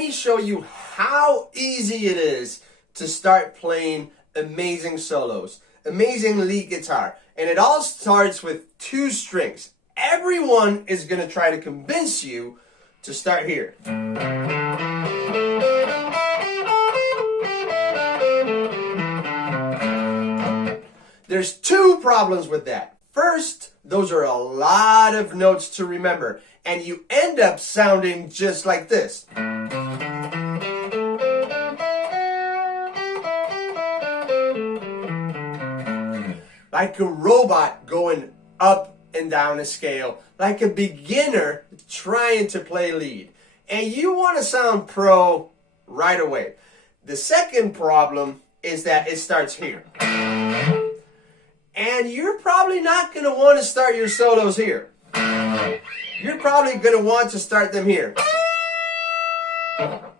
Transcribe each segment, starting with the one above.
me show you how easy it is to start playing amazing solos, amazing lead guitar. And it all starts with 2 strings. Everyone is going to try to convince you to start here. There's 2 problems with that. First, those are a lot of notes to remember, and you end up sounding just like this. Like a robot going up and down a scale, like a beginner trying to play lead. And you want to sound pro right away. The second problem is that it starts here. And you're probably not going to want to start your solos here. You're probably going to want to start them here.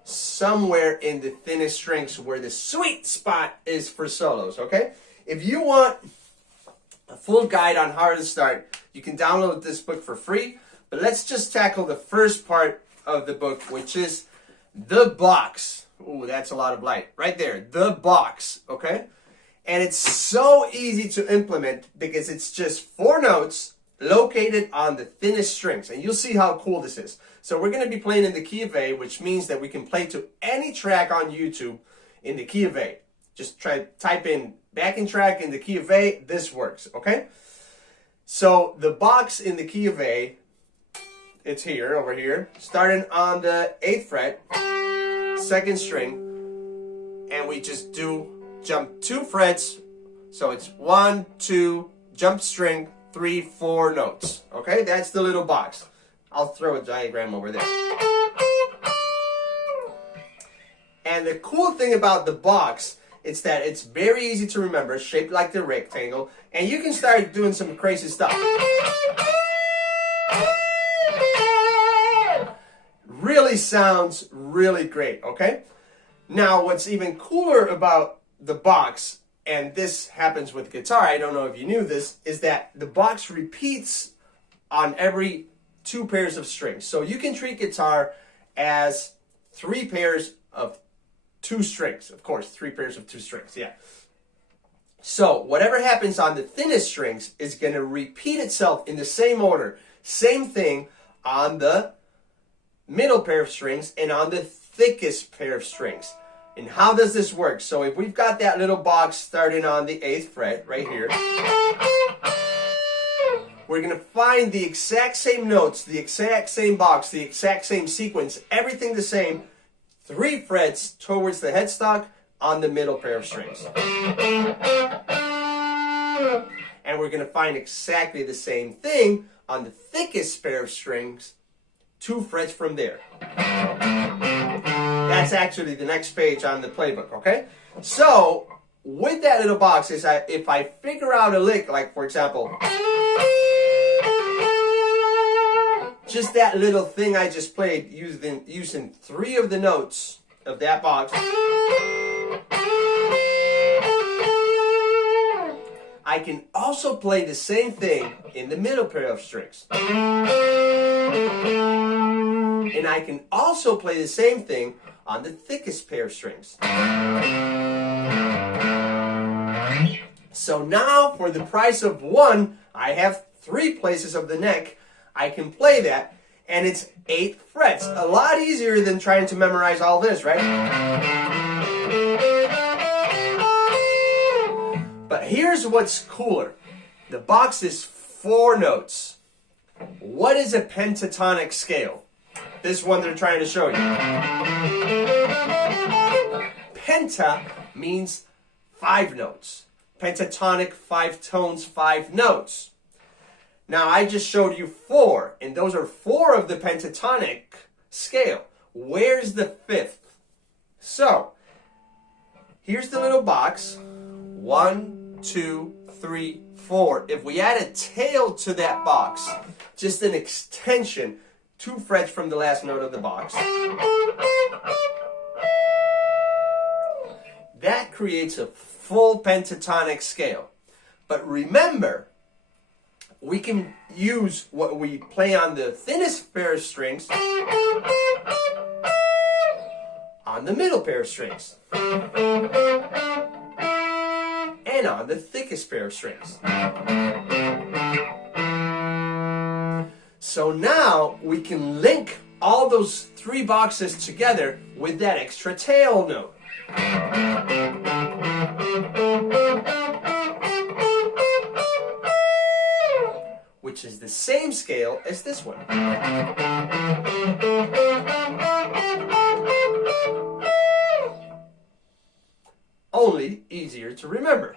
Somewhere in the thinnest strings where the sweet spot is for solos, okay? If you want a full guide on how to start, you can download this book for free. But let's just tackle the first part of the book, which is the box. Ooh, that's a lot of light. Right there, the box, okay? And it's so easy to implement because it's just 4 notes located on the thinnest strings. And you'll see how cool this is. So we're going to be playing in the key of A, which means that we can play to any track on YouTube in the key of A. Just type in backing track in the key of A. This works, okay? So the box in the key of A, it's here, over here, starting on the 8th fret, 2nd string, and we just jump 2 frets, so it's 1, 2, jump string, 3, 4 notes. Okay, that's the little box. I'll throw a diagram over there. And the cool thing about the box is that it's very easy to remember, shaped like the rectangle, and you can start doing some crazy stuff. Really sounds really great, okay? Now, what's even cooler about the box, and this happens with guitar, I don't know if you knew this, is that the box repeats on every 2 pairs of strings. So you can treat guitar as 3 pairs of 2 strings. Of course, 3 pairs of 2 strings, yeah. So whatever happens on the thinnest strings is going to repeat itself in the same order. Same thing on the middle pair of strings and on the thickest pair of strings. And how does this work? So if we've got that little box starting on the 8th fret right here, we're going to find the exact same notes, the exact same box, the exact same sequence, everything the same, 3 frets towards the headstock on the middle pair of strings. And we're going to find exactly the same thing on the thickest pair of strings, 2 frets from there. That's actually the next page on the playbook, okay? So, with that little box, if I figure out a lick, like for example, just that little thing I just played using 3 of the notes of that box, I can also play the same thing in the middle pair of strings. And I can also play the same thing on the thickest pair of strings. So now, for the price of 1, I have 3 places of the neck. I can play that, and it's 8 frets. A lot easier than trying to memorize all this, right? But here's what's cooler. The box is 4 notes. What is a pentatonic scale? This one they're trying to show you. Penta means 5 notes. Pentatonic, 5 tones, 5 notes. Now I just showed you 4, and those are 4 of the pentatonic scale. Where's the 5th? So, here's the little box. 1, 2, 3, 4. If we add a tail to that box, just an extension, 2 frets from the last note of the box, that creates a full pentatonic scale. But remember, we can use what we play on the thinnest pair of strings on the middle pair of strings, and on the thickest pair of strings. So now we can link all those three boxes together with that extra tail note. Which is the same scale as this one. Only easier to remember.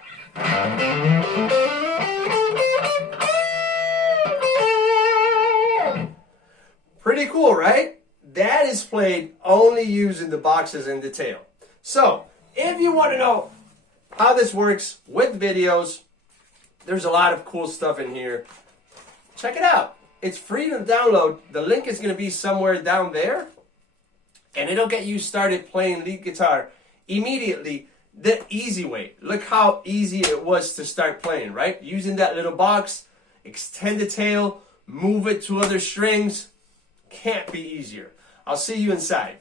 Pretty cool, right? That is played only using the boxes and the tail. So, if you want to know how this works with videos, there's a lot of cool stuff in here. Check it out. It's free to download. The link is going to be somewhere down there. And it'll get you started playing lead guitar immediately the easy way. Look how easy it was to start playing, right? Using that little box, extend the tail, move it to other strings. Can't be easier. I'll see you inside.